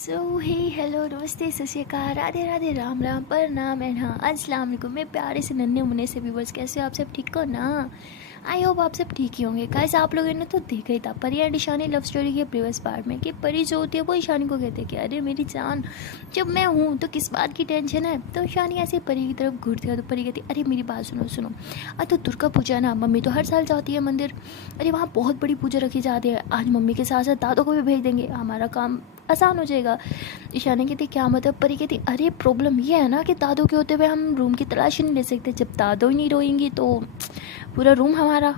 हे hello नमस्ते सत श्री अकाल राधे राधे राम राम प्रणाम एंड हाँ अस्सलाम वालेकुम। मैं प्यारे से नन्हे मुन्ने से व्यूवर्स, कैसे हो आप सब? ठीक हो ना? आई होप आप सब ठीक ही होंगे। गाइस आप लोगों ने तो देखा ही था परी एंड ईशानी लव स्टोरी के प्रीवियस पार्ट में कि परी जो होती है वो ईशानी को कहती है कि अरे मेरी जान, जब मैं हूँ तो किस बात की टेंशन है। तो ईशानी ऐसे परी की तरफ घूरती है तो परी कहती है अरे मेरी बात सुनो सुनो, तो दुर्गा पूजा है ना, मम्मी तो हर साल जाती है मंदिर। अरे वहाँ बहुत बड़ी पूजा रखी जाती है, आज मम्मी के साथ साथ दादों को भी भेज देंगे, हमारा काम आसान हो जाएगा। ईशानी कहती क्या मतलब? परी कहती अरे प्रॉब्लम ये है ना कि दादों के होते हुए हम रूम की तलाश नहीं ले सकते। जब दादों ही नहीं रोएंगी तो पूरा रूम हमारा,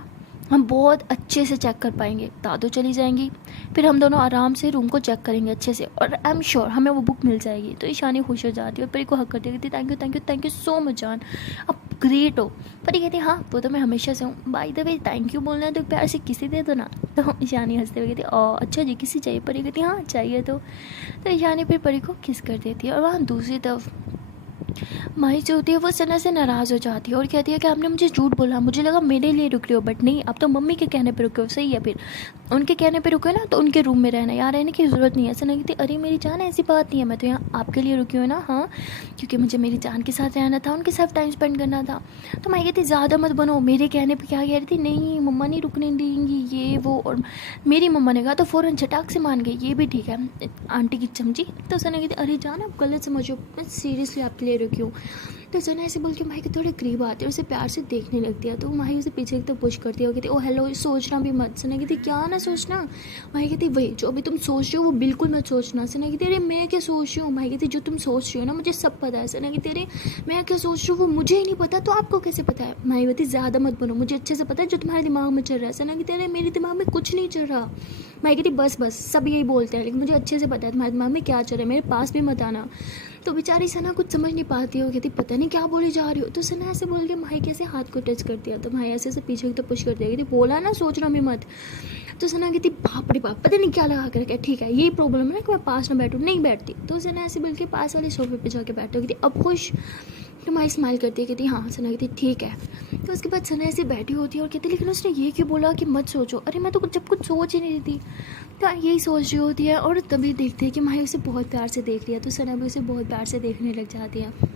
हम बहुत अच्छे से चेक कर पाएंगे। दादों चली जाएंगी, फिर हम दोनों आराम से रूम को चेक करेंगे अच्छे से, और आई एम श्योर हमें वो बुक मिल जाएगी। तो ईशानी खुश हो जाती है और परी को हक करती है, कहती thank you thank you thank you so much जान, अब ग्रेट हो। परी कहती हाँ वो तो मैं हमेशा से हूँ, by the way thank you बोलना है तो प्यार से किसी दे दो ना। तो ईशानी हंसते हुए कहती अच्छा जी किसी चाहिए? परी कहती हाँ चाहिए। तो ईशानी फिर परी को किस कर देती है। और वहाँ दूसरी तरफ माही जो होती है वो सना से नाराज़ हो जाती है और कहती है कि आपने मुझे झूठ बोला, मुझे लगा मेरे लिए रुक रहे हो, बट नहीं, अब तो मम्मी के कहने पे रुके हो। सही है, फिर उनके कहने पे रुके ना तो उनके रूम में रहना, यहाँ रहने की ज़रूरत नहीं है। सना कहती अरे मेरी जान ऐसी बात नहीं है, मैं तो यहाँ आपके लिए रुकी हूँ ना। हाँ क्योंकि मुझे मेरी जान के साथ रहना था, उनके साथ टाइम स्पेंड करना था। तो माही कहती ज़्यादा मत बनो, मेरे कहने पर क्या कह रही थी, नहीं मम्मा नहीं रुकने देंगी ये वो, और मेरी मम्मा ने कहा तो फ़ौरन झटाक से मान गई, ये भी ठीक है आंटी की चमची। तो सना कहती अरे जान आप गलत समझो, मैं सीरियसली आपके लिए रुकी हूँ। तो सना ऐसे बोल के माही के थोड़े करीब आती है और उसे प्यार से देखने लगती है। तो माही उसे पीछे की तरफ पुश करती है और कहती ओ हेलो सोचना भी मत। सना कहती क्या ना सोचना? माही कहती वही जो अभी तुम सोच रहे हो वो बिल्कुल मत सोचना। सना कहती अरे मैं क्या सोच रही हूँ? माही कहती जो तुम सोच रही हो ना मुझे सब पता है। सना कहती अरे मैं क्या सोच रही हूँ वो मुझे ही नहीं पता तो आपको कैसे पता है? माही कहती ज़्यादा मत बनो, मुझे अच्छे से पता है जो तुम्हारे दिमाग में चल रहा है। सना कहती अरे मेरे दिमाग में कुछ नहीं चल रहा। माही कहती बस बस सब यही बोलते हैं, लेकिन मुझे अच्छे से पता है तुम्हारे दिमाग में क्या चल रहा है, मेरे पास भी मत आना। तो बेचारी सना कुछ समझ नहीं पाती है, वो कहती पता नहीं क्या बोले जा रही हो। तो सना ऐसे बोल के माही कैसे हाथ को टच कर दिया, तो माही ऐसे पीछे की तो पुश कर दिया, कहती बोला ना सोचना भी मत। तो सना कहती बाप रे बाप पता नहीं क्या लगा करके, ठीक है यही प्रॉब्लम है ना कि मैं पास ना बैठूँ, नहीं बैठती। तो सना ऐसे बोल के पास वाले सोफे पे जाके बैठो, कहती अब खुश? तो माही स्माइल करती है, कहती हाँ। सना कहती ठीक है। तो उसके बाद सना ऐसे बैठी होती है और कहती लेकिन उसने ये क्यों बोला कि मत सोचो? अरे मैं तो जब कुछ सोच ही नहीं रही थी। तो यही सोच रही होती है और तभी देखते हैं कि माही उसे बहुत प्यार से देख रही है। तो सना भी उसे बहुत प्यार से देखने लग जाती है।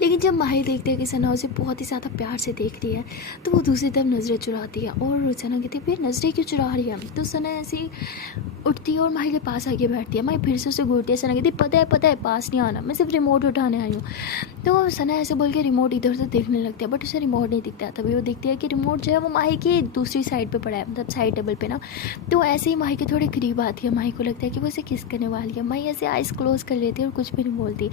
लेकिन जब माही देखते हैं कि सना उसे बहुत ही ज़्यादा प्यार से देख रही है तो वो दूसरी तरफ नज़रें चुराती है और सना कहती है फिर नज़रें क्यों चुरा रही है? तो सना ऐसे ही उठती है और माही के पास आके बैठती है। माही फिर से उसे घूरती है। सना कहती पता है पास नहीं आना, मैं सिर्फ रिमोट उठाने आई हूँ। तो सना ऐसे बोल के रिमोट इधर उधर देखने लगती है, बट उसे रिमोट नहीं दिखता। तभी वो देखती है कि रिमोट जो है वो माही की दूसरी साइड पे पड़ा है, मतलब साइड टेबल पे ना। तो ऐसे ही माही के थोड़े करीब आती है, माही को लगता है कि वो इसे किस करने वाली है। माही ऐसे आइज़ क्लोज कर लेती है और कुछ भी नहीं बोलती।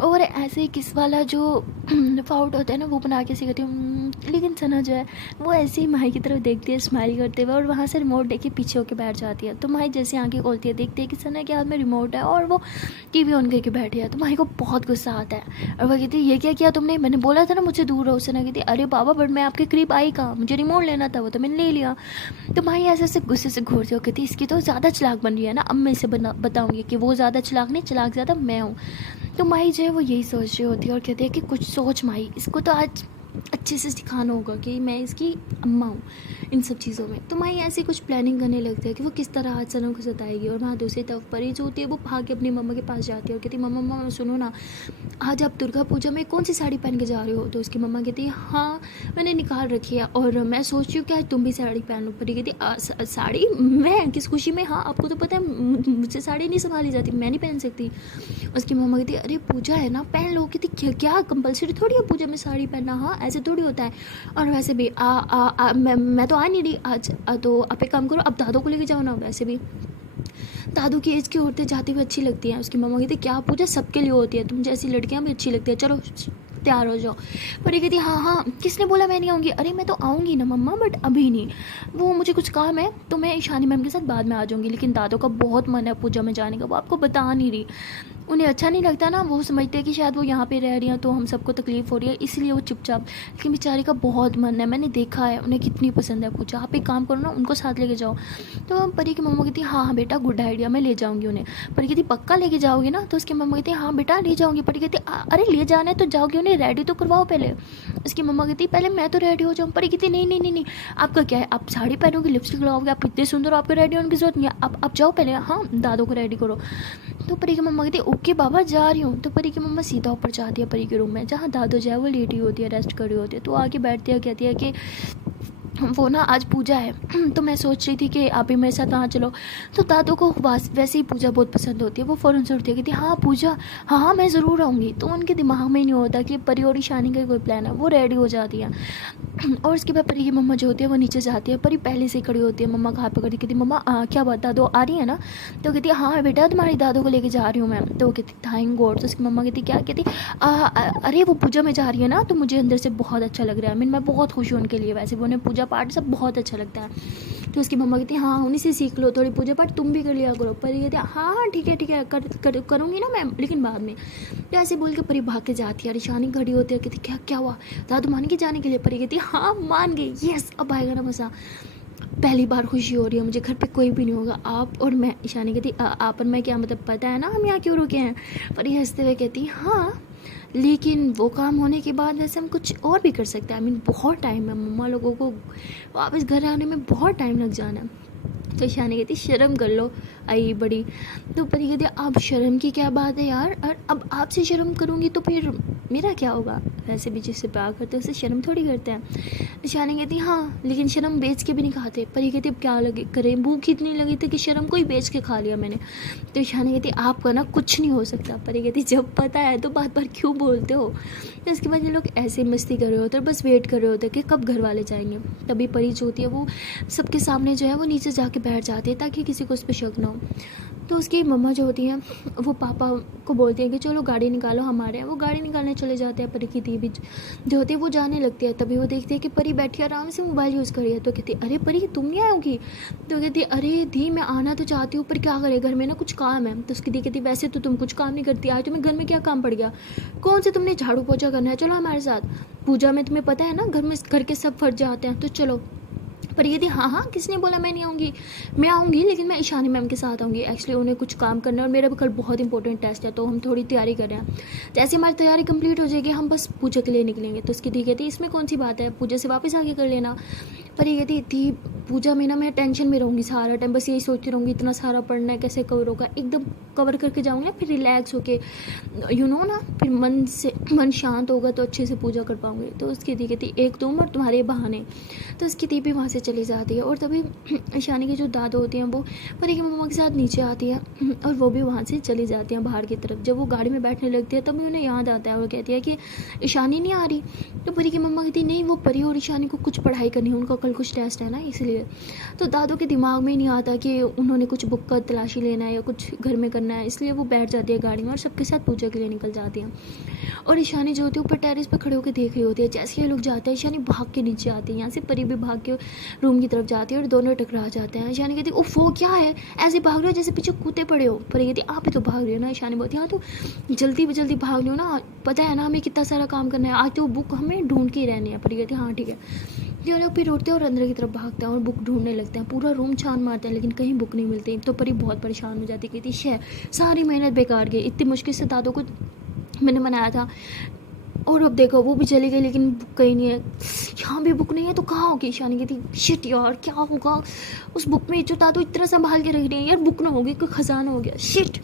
और ऐसे ही किस वाला जो फाउट होता है ना वो बना के सीखती हूँ। लेकिन सना जो है वो ऐसे ही माही की तरफ देखती है स्माइल करते हुए और वहाँ से रिमोट देख के पीछे होकर बैठ जाती है। तो माही जैसे आंखें खोलती है देखती है कि सना के हाथ में रिमोट है और वो टीवी ऑन करके बैठी है। तो माही को बहुत गुस्सा आता है और वह कहती है ये क्या किया तुमने? मैंने बोला था ना मुझसे दूर रहो। सना कहती अरे बाबा बट मैं आपके करीब आई कहाँ, मुझे रिमोट लेना था, वो तो मैंने ले लिया। तो माही ऐसे गुस्से से घूरती है, कहती इसकी तो ज़्यादा चालाक बन रही है ना, अब मैं इसे बताऊँगी कि वो ज़्यादा चालाक नहीं, चालाक ज़्यादा मैं हूँ। तो माही जो है वो यही सोच रही होती है और कहती है कि कुछ सोच माही, इसको तो आज अच्छे से सिखाना होगा कि मैं इसकी अम्मा हूँ इन सब चीज़ों में। तो माही ऐसी कुछ प्लानिंग करने लगती है कि वो किस तरह आज सना को सताएगी। और वहाँ दूसरी तरफ परी जो होती है वो भाग के अपनी मम्मा के पास जाती है और कहती मम्मा मम्मा सुनो ना, आज आप दुर्गा पूजा में कौन सी साड़ी पहन के जा रही हो? तो उसकी मम्मा कहती है हाँ मैंने निकाल रखी है और मैं सोच रही हूँ कि आज तुम भी साड़ी पहन लो। परी कहती साड़ी? मैं किस खुशी में? हाँ आपको तो पता है मुझसे साड़ी नहीं संभाली जाती, मैं नहीं पहन सकती। उसकी मम्मा कहती अरे पूजा है ना पहन लो। कहती क्या कंपलसरी थोड़ी है पूजा में साड़ी पहनना? हाँ ऐसे थोड़ी होता है। और वैसे भी मैं तो आ नहीं रही आज, तो आप एक काम करो अब दादों को लेके जाओ ना। वैसे भी दादू की एज की औरतें जाती हुई अच्छी लगती हैं। उसकी मम्मा कहती क्या पूजा सबके लिए होती है, तुम जैसी लड़कियां भी अच्छी लगती है, चलो तैयार हो जाओ। पर ये कहती हाँ किसने बोला मैं नहीं आऊँगी? अरे मैं तो आऊँगी ना मम्मा बट अभी नहीं, वो मुझे कुछ काम है तो मैं ईशानी मैम के साथ बाद में आ जाऊँगी, लेकिन दादू का बहुत मन है पूजा में जाने का, वो आपको बता नहीं रही। उन्हें अच्छा नहीं लगता ना, वो समझते हैं कि शायद वो यहाँ पे रह रही हैं तो हम सबको तकलीफ़ हो रही है, इसलिए वो चुपचाप। लेकिन बेचारी का बहुत मन है, मैंने देखा है उन्हें कितनी पसंद है पूजा। आप एक काम करो ना, उनको साथ लेके जाओ। तो परी की मम्मा कहती हाँ हाँ बेटा, गुड आइडिया, मैं ले जाऊँगी उन्हें। परी कहती पक्का लेके जाओगी ना? तो उसकी मम्मा कहती हाँ बेटा ले जाऊँगी। परी कहती अरे ले जाना है तो जाओगे, उन्हें रेडी तो करवाओ पहले। उसकी मम्मा कहती पहले मैं तो रेडी हो जाऊँ। परी कहती नहीं नहीं नहीं नहीं, आपका क्या है, आप साड़ी पहनोगे, लिपस्टिक लगाओगे, आप इतने सुंदर हो, आपको रेडी होने की जरूरत नहीं है, आप जाओ पहले, हाँ दादू को रेडी करो। तो परी की मम्मा कहती ओके बाबा जा रही हूँ। तो परी की मम्मा सीधा ऊपर जाती है परी के रूम में, जहाँ दादू जो है वो लेटी होती है, रेस्ट कर रही होती है। तो आके बैठती है, कहती है कि वो ना आज पूजा है तो मैं सोच रही थी कि आप भी मेरे साथ वहाँ चलो। तो दादू को वैसे ही पूजा बहुत पसंद होती है, वो फ़ौरन से उठती है, कहती हाँ पूजा, हाँ हाँ मैं ज़रूर आऊँगी। तो उनके दिमाग में ही नहीं होता कि परी और ईशानी का कोई प्लान है, वो रेडी हो जाती है। और उसके बाद परी की मम्मा जो होती है वो नीचे जाती है। परी पहले से खड़ी होती है, मम्मा कहाँ पकड़ी, कहती मम्मा क्या बात, दादू आ रही है ना? तो कहती हाँ बेटा तुम्हारी दादू को लेके जा रही हूँ मैं। तो वो कहती थैंक गॉड। तो उसकी मम्मा कहती क्या? कहती अरे वो पूजा में जा रही है ना, तो मुझे अंदर से बहुत अच्छा लग रहा है, मैं बहुत खुश हूँ उनके लिए, वैसे भी उन्हें पूजा पाठ सब बहुत अच्छा लगता है। तो उसकी मम्मा कहती हाँ उन्हीं से सीख लो, थोड़ी पूजा पाठ तुम भी कर लिया करो। परी कहती हाँ हाँ ठीक है करूँगी ना मैम, लेकिन बाद में। तो ऐसे बोल के परी भाग के जाती है। ईशानी खड़ी होती है, कहती क्या क्या हुआ, दादू मान के जाने के लिए? परी कहती हाँ मान गई, यस अब आएगा ना मज़ा, पहली बार खुशी हो रही है मुझे, घर पे कोई भी नहीं होगा, आप और मैं। ईशानी कहती आप और मैं क्या मतलब, पता है ना हम यहाँ क्यों रुके हैं? परी हंसते हुए कहती हाँ लेकिन वो काम होने के बाद वैसे हम कुछ और भी कर सकते हैं, बहुत टाइम है, मम्मा लोगों को वापस घर आने में बहुत टाइम लग जाना है। तो ईशानी कहती शर्म कर लो आई बड़ी। तो परी कहती अब शर्म की क्या बात है यार, और अब आपसे शर्म करूँगी तो फिर मेरा क्या होगा, वैसे भी जिससे प्यार करते हैं उससे शर्म थोड़ी करते हैं। ईशानी कहती हाँ लेकिन शर्म बेच के भी नहीं खाते। परी कहती अब क्या लगे करें, भूख इतनी लगी थी कि शर्म को ही बेच के खा लिया मैंने। तो ईशानी कहती आपका ना कुछ नहीं हो सकता। परी कहती जब पता है तो बार बार क्यों बोलते हो? तो इसके बाद ये लोग ऐसे मस्ती कर रहे होते हैं, बस वेट कर रहे होते हैं कि कब घर वाले जाएंगे। तभी परी जो होती है वो सबके सामने जो है वो नीचे जाके बैठ जाती है ताकि किसी को उस पर शक ना हो। तो उसकी मम्मा जो होती हैं वो पापा को बोलती हैं कि चलो गाड़ी निकालो हमारे यहाँ। वो गाड़ी निकालने चले जाते हैं। परी की दी भी जो होती है वो जाने लगती है। तभी वो देखते हैं कि परी बैठी आराम से मोबाइल यूज़ कर रही है। तो कहती अरे परी तुम नहीं आओगी? तो कहती अरे दी मैं आना तो चाहती हूँ पर क्या करे, घर में ना कुछ काम है। तो उसकी दी कहती वैसे तो तुम कुछ काम नहीं करती, आज तुम्हें घर में क्या काम पड़ गया, कौन से तुमने झाड़ू पोछा करना है, चलो हमारे साथ, पूजा में तुम्हें पता है ना घर में घर के सब फर्ज आते हैं, तो चलो। पर ये थी हाँ हाँ किसने बोला मैं नहीं आऊँगी, मैं आऊँगी लेकिन मैं ईशानी मैम के साथ आऊँगी। एक्चुअली उन्हें कुछ काम करना है और मेरा भी कल बहुत इंपॉर्टेंट टेस्ट है तो हम थोड़ी तैयारी कर रहे हैं। जैसे हमारी तैयारी कंप्लीट हो जाएगी हम बस पूजा के लिए निकलेंगे। तो उसकी दी कहती इसमें कौन सी बात है, पूजा से वापस आके कर लेना। पर ये कहती थी पूजा में ना मैं टेंशन में रहूँगी सारा टाइम, बस यही सोचती रहूँगी इतना सारा पढ़ना है कैसे कवर होगा। एकदम कवर करके जाऊँगी ना फिर रिलैक्स होके ना, फिर मन शांत होगा तो अच्छे से पूजा कर पाऊँगी। तो उसकी दी कहती एक तुम और तुम्हारे बहाने। तो उसकी दी भी वहाँ से चली जाती है और तभी ईशानी की जो दादा होती हैं वो परी की मम्मा के साथ नीचे आती है और वो भी वहाँ से चली जाती हैं बाहर की तरफ। जब वो गाड़ी में बैठने लगती है तभी उन्हें याद आता है, वो कहती है कि ईशानी नहीं आ रही। तो परी की मम्मा कहती नहीं वो परी और ईशानी को कुछ पढ़ाई करनी है, उनका कल कुछ टेस्ट है ना इसलिए। तो दादू के दिमाग में नहीं आता कि उन्होंने कुछ बुक का तलाशी लेना है या कुछ घर में करना है, इसलिए वो बैठ जाती है गाड़ी में और सबके साथ पूजा के लिए निकल जाती हैं। और ईशानी जो होती है ऊपर टेरेस पर खड़े होकर देख रही होती है। जैसे ये लोग जाते हैं ईशानी भाग के नीचे आती है, यहाँ से परी भी भाग के रूम की तरफ जाती है और दोनों टकरा जाते हैं। ईशानी कहती उफ वो क्या है, ऐसे भाग रहे हो जैसे पीछे कूदे पड़े हो। परी कहती आप ही तो भाग रही हो ना। ईशानी बोलती हाँ तो जल्दी भाग रही हो ना, पता है ना हमें कितना सारा काम करना है, आज तो बुक हमें ढूंढ के ही रहनी है। परी कहती हाँ ठीक है। ये लोग फिर उठते हैं और अंदर की तरफ भागते हैं और बुक ढूंढने लगते हैं, पूरा रूम छान मारते हैं लेकिन कहीं बुक नहीं मिलती। तो परी बहुत परेशान हो जाती, कहती शे सारी मेहनत बेकार गई, इतनी मुश्किल से दादों को मैंने बनाया था और अब देखो वो भी चली गई लेकिन बुक कहीं नहीं है, यहाँ भी बुक नहीं है तो कहाँ होगी। ईशानी कहती शिट यार क्या होगा उस बुक में, जो दादू इतना संभाल के रख रही है यार, बुक ना होगी कोई खजाना हो गया, शिट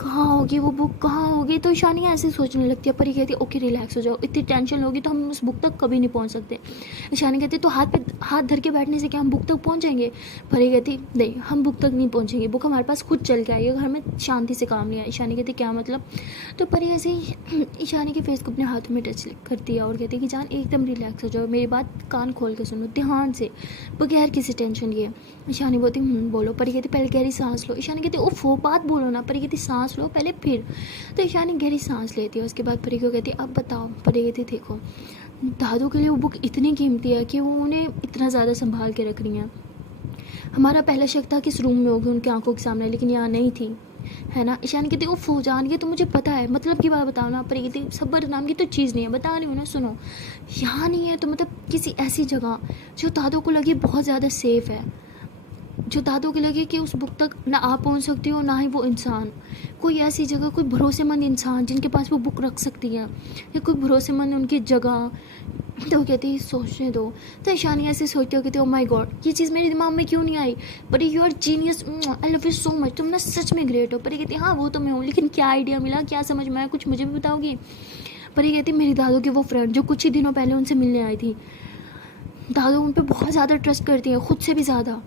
कहाँ होगी वो बुक कहाँ होगी। तो ईशानी ऐसे सोचने लगती है। परी कहती है ओके रिलैक्स हो जाओ, इतनी टेंशन होगी तो हम उस बुक तक कभी नहीं पहुँच सकते। ईशानी कहती तो हाथ पे हाथ धर के बैठने से क्या हम बुक तक पहुँच जाएंगे। परी कहती नहीं हम बुक तक नहीं पहुँचेंगे, बुक हमारे पास खुद चल के आई है, घर में शांति से काम नहीं है। ईशानी कहती क्या मतलब। तो परी ऐसे ही ईशानी के फेस को अपने हाथों में टच करती है और कहती है कि जान एकदम रिलैक्स हो जाओ, मेरी बात कान खोल के सुनो ध्यान से बगैर किसी टेंशन लिए। ईशानी बोलती बोलो। परी कहती पहले गहरी सांस लो। ईशानी कहती उफ वो बात बोलो ना। परी कहती सांस लो पहले फिर। तो ईशानी गहरी सांस लेती है। उसके बाद परी को कहती अब बताओ। परी कहती देखो दादू के लिए वो बुक इतनी कीमती है कि वो उन्हें इतना ज़्यादा संभाल के रख रही हैं। हमारा पहला शक था कि इस रूम में होगी उनकी आंखों के सामने, लेकिन यहाँ नहीं थी। है ना। ईशानी कहती उफ हो जान, ये तो मुझे पता है, मतलब की बात बताओ ना। परी कहती सब्र नाम की तो चीज़ नहीं है, बता रही हूँ ना, सुनो। यहाँ नहीं है तो मतलब किसी ऐसी जगह जो दादो को लगे बहुत ज़्यादा सेफ़ है, जो दादो के लगे कि उस बुक तक ना आप पहुंच सकती हो ना ही वो इंसान। कोई ऐसी जगह, कोई भरोसेमंद इंसान जिनके पास वो बुक रख सकती है, या कोई भरोसेमंद उनकी जगह। तो वो कहती है सोचने दो। तो ईशानी ऐसे सोचते हो, कहते ओ माय गॉड, ये चीज़ मेरे दिमाग में क्यों नहीं आई। पर you are genius, I love you so much, तुम ना सच में ग्रेट हो। पर ये कहती हाँ वो तो मैं हूँ, लेकिन क्या आइडिया मिला, क्या समझ में आया, कुछ मुझे भी बताओगी। पर ये कहती मेरी दादो की वो फ्रेंड जो कुछ ही दिनों पहले उनसे मिलने आई थी, दादो उन पर बहुत ज़्यादा ट्रस्ट करती है, खुद से भी ज़्यादा।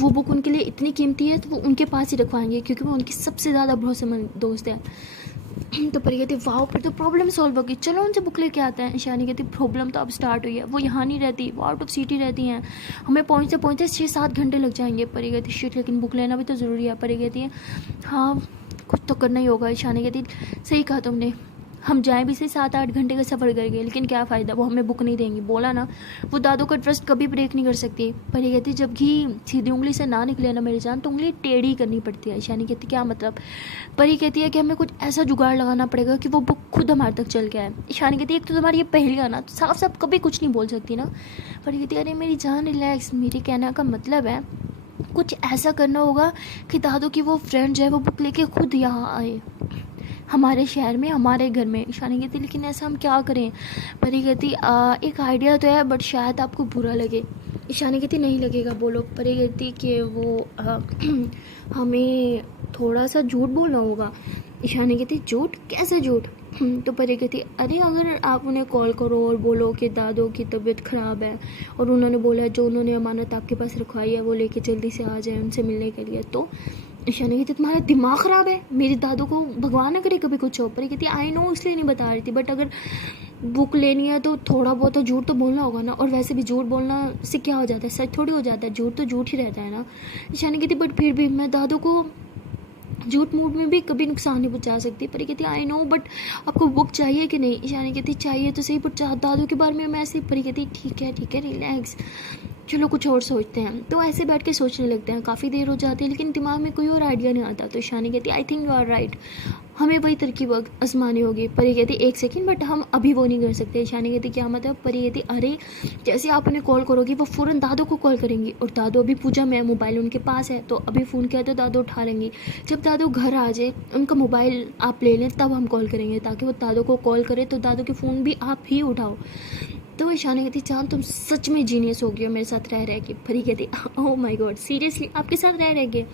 वो बुक उनके लिए इतनी कीमती है तो वो उनके पास ही रखवाएंगे, क्योंकि वो उनकी सबसे ज़्यादा भरोसेमंद दोस्त है। तो परी कहती वाह, फिर तो प्रॉब्लम सॉल्व होगी, चलो उनसे बुक लेके आते हैं। ईशानी कहती प्रॉब्लम तो अब स्टार्ट हुई है, वो यहाँ नहीं रहती, वो आउट ऑफ सिटी रहती हैं, हमें पहुँचते पहुँचते 6-7 घंटे लग जाएंगे। परी कहती शिट, लेकिन बुक लेना भी तो ज़रूरी है। परी कहती है हाँ कुछ तो करना ही होगा। ईशानी कहती सही कहा तुमने, हम जाएं भी सही 7-8 घंटे का सफ़र करके, लेकिन क्या फ़ायदा, वो हमें बुक नहीं देंगी, बोला ना। वो दादो का ट्रस्ट कभी ब्रेक नहीं कर सकती। पर ये कहती जब घी सीधी उंगली से ना निकले ना मेरी जान, तो उंगली टेढ़ी करनी पड़ती है। ईशानी कहती क्या मतलब। पर ये कहती है कि हमें कुछ ऐसा जुगाड़ लगाना पड़ेगा कि वो बुक खुद हमारे तक चल के आए। ईशानी कहती है एक तो तुम्हारी ये पहेलियाँ ना, तो साफ साफ कभी कुछ नहीं बोल सकती ना। पर ये कहती है अरे मेरी जान रिलैक्स, मेरे कहने का मतलब है कुछ ऐसा करना होगा कि दादो की वो फ्रेंड जो है वो बुक लेके खुद यहाँ आए, हमारे शहर में, हमारे घर में। ईशानी कहती लेकिन ऐसा हम क्या करें। परी कहती एक आइडिया तो है, बट शायद आपको बुरा लगे। ईशानी कहती नहीं लगेगा, बोलो। परी कहती कि वो हमें थोड़ा सा झूठ बोलना होगा। ईशानी कहती झूठ, कैसा झूठ। तो परी कहती अरे अगर आप उन्हें कॉल करो और बोलो कि दादो की तबीयत ख़राब है और उन्होंने बोला जो उन्होंने अमानत आपके पास रखवाई है वो लेके जल्दी से आ जाए उनसे मिलने के लिए, तो ईशानी कहती तुम्हारा दिमाग ख़राब है, मेरी दादू को भगवान न करे कभी कुछ हो। पर कहती आई नो, इसलिए नहीं बता रही थी, बट अगर बुक लेनी है तो थोड़ा बहुत तो झूठ तो बोलना होगा ना। और वैसे भी झूठ बोलना से क्या हो जाता है, सच थोड़ी हो जाता है, झूठ तो झूठ ही रहता है ना। ईशानी कहती बट फिर भी मैं दादू को झूठ मूठ में भी कभी नुकसान नहीं पहुंचा सकती। पर कहती आई नो, बट आपको बुक चाहिए कि नहीं। ईशानी कहती चाहिए तो सही, पर दादू के बारे में मैं ऐसे। परी कहती ठीक है रिलैक्स, चलो कुछ और सोचते हैं। तो ऐसे बैठ के सोचने लगते हैं, काफ़ी देर हो जाती है लेकिन दिमाग में कोई और आइडिया नहीं आता। तो ईशानी कहती I think you are right, हमें वही तरकीब आजमानी होगी। परी कहती एक सेकंड, बट हम अभी वो नहीं कर सकते। ईशानी कहती क्या मतलब। परी कहती अरे जैसे आप उन्हें कॉल करोगी वो फ़ौरन दादू को कॉल करेंगी, और दादू अभी पूजा में, मोबाइल उनके पास है, तो अभी फ़ोन किया तो दादू उठा लेंगी। जब दादू घर आ जाए, उनका मोबाइल आप ले लें, तब हम कॉल करेंगे, ताकि वो दादू को कॉल करे तो दादू के फ़ोन भी आप ही उठाओ। तो ईशानी कहती चांद तुम सच में जीनियस हो गई हो मेरे साथ रह के। परी कहती ओह माय गॉड सीरियसली आपके साथ रह के।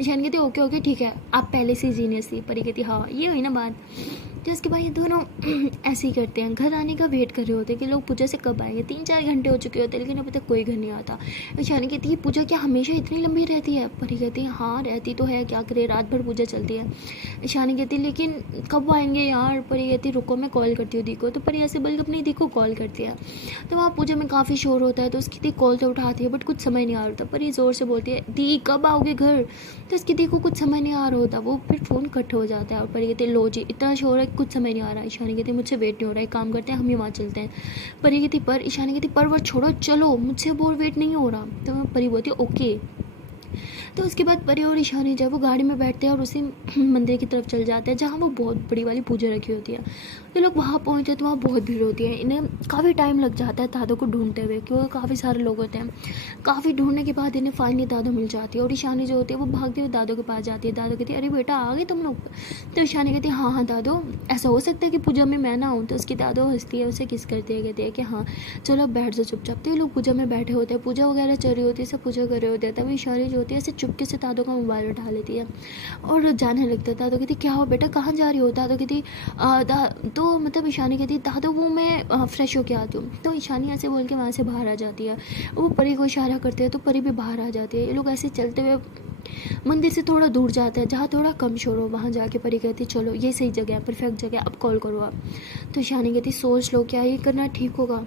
ईशानी कहती ओके ठीक है, आप पहले से जीनियस थी। परी कहती हाँ ये हुई ना बात। तो उसके बाद ये दोनों ऐसे ही करते हैं, घर आने का वेट कर रहे होते कि लोग पूजा से कब आएंगे। 3-4 घंटे हो चुके होते लेकिन अभी तक कोई घर नहीं आता। ईशानी कहती है पूजा क्या हमेशा इतनी लंबी रहती है। परी कहती है हाँ रहती तो है, क्या करे, रात भर पूजा चलती है। ईशानी कहती लेकिन कब आएंगे यार। परी कहती रुको मैं कॉल करती हूँ दी को। तो परी ऐसे बल्कि अपनी दी को कॉल करती है। तो वहाँ पूजा में काफ़ी शोर होता है, तो उसकी दी कॉल तो उठाती है बट कुछ समझ नहीं आ रहा होता। परी ज़ोर से बोलती है दी कब आओगे घर। तो उसकी दी को कुछ समझ नहीं आ रहा होता, वो फिर फ़ोन कट हो जाता है। और परी कहती लो जी इतना शोर है कुछ समझ नहीं आ रहा। ईशानी कहती मुझसे वेट नहीं हो रहा है, काम करते हैं हम ही वहाँ चलते हैं। परी कहती पर, ईशानी कहती पर वो छोड़ो चलो, मुझसे अब और वेट नहीं हो रहा। तो परी बोलती है ओके। तो उसके बाद परी और ईशानी जब वो गाड़ी में बैठते हैं और उसी मंदिर की तरफ चल जाते हैं जहाँ वो बहुत बड़ी वाली पूजा रखी होती है। ये लोग वहाँ पहुँचे तो वहाँ बहुत भीड़ होती है, इन्हें काफ़ी टाइम लग जाता है दादो को ढूंढते हुए, क्योंकि काफ़ी सारे लोग होते हैं। काफ़ी ढूंढने के बाद इन्हें फाइनली दादो मिल जाती है, और ईशानी जो होती है वो भागते हुए दादो के पास जाती है। दादो कहती है अरे बेटा आ गए तुम लोग। तो ईशानी कहती है हाँ दादो, ऐसा हो सकता है कि पूजा में मैं ना हूँ। तो उसकी दादो हंसती है, उसे किस करती है, कहती है कि हाँ चलो अब बैठ जाओ चुपचाप। तो ये लोग पूजा में बैठे होते हैं, पूजा वगैरह चल रही होती है, सब पूजा कर रहे होते हैं। तभी ईशानी जो होती है ऐसे चुपके से दादो का मोबाइल उठा लेती है और जाने लगता है। दादो कहती क्या हो बेटा कहाँ जा रही हो। दादो कहती तो मतलब ईशानी कहती दादो वो मैं फ्रेश होके आती हूँ। तो ईशानी ऐसे बोल के वहाँ से बाहर आ जाती है। वो परी को इशारा करते हैं तो परी भी बाहर आ जाती है। ये लोग ऐसे चलते हुए मंदिर से थोड़ा दूर जाते हैं जहाँ थोड़ा कम शोर हो। वहाँ जाके परी कहती चलो ये सही जगह है, परफेक्ट जगह है, अब कॉल करो आप। तो ईशानी कहती सोच लो क्या ये करना ठीक होगा।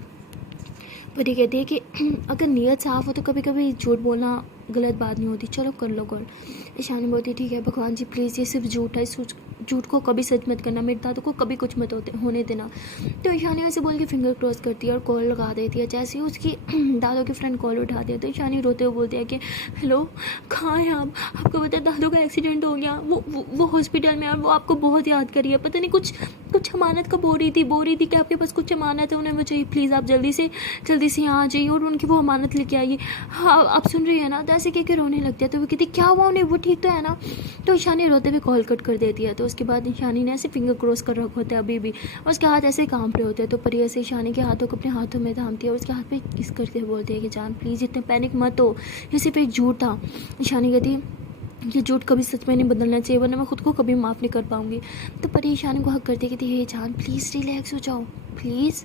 परी कहती है कि अगर नीयत साफ़ हो तो कभी कभी झूठ बोलना गलत बात नहीं होती, चलो कर लो कॉल। ईशानी बोलती ठीक है भगवान जी प्लीज़ ये सिर्फ झूठ है, इस झूठ को कभी सच मत करना, मेरे दादू को कभी कुछ मत होने देना। तो ईशानी ऐसे बोल के फिंगर क्रॉस करती है और कॉल लगा देती है। जैसे ही उसकी दादू की फ्रेंड कॉल उठाती है तो ईशानी रोते हुए बोलती है कि हेलो, कहाँ हैं आप? आपको पता है दादू का एक्सीडेंट हो गया, वो हॉस्पिटल में, और वो आपको बहुत याद कर रही है। पता नहीं कुछ अमानत का बोल रही थी कि आपके पास कुछ अमानत है, उन्हें वो चाहिए, प्लीज़ आप जल्दी से यहाँ आ जाइए और उनकी वो अमानत लेके आइए। हाँ आप सुन रही है ना? तो ऐसे कह के रोने लगती है। तो वो कहती क्या हुआ उन्हें, वो ठीक तो है ना? तो ईशानी रोते हुए कॉल कट कर देती है। तो उसके बाद ईशानी ने ऐसे फिंगर क्रॉस कर रखे होते हैं अभी भी, और उसके हाथ ऐसे कांप रहे होते हैं। तो परी ऐसे ईशानी के हाथों को अपने हाथों में थामती है और उसके हाथ पे किस करके बोलती है कि जान प्लीज़ इतने पैनिक मत हो, ये सिर्फ एक झूठ था। ईशानी कहती ये झूठ कभी सच में नहीं बदलना चाहिए, वरना मैं खुद को कभी माफ़ नहीं कर पाऊंगी। तो परी ईशानी को हक करती है कि हे जान प्लीज़ रिलैक्स हो जाओ प्लीज़,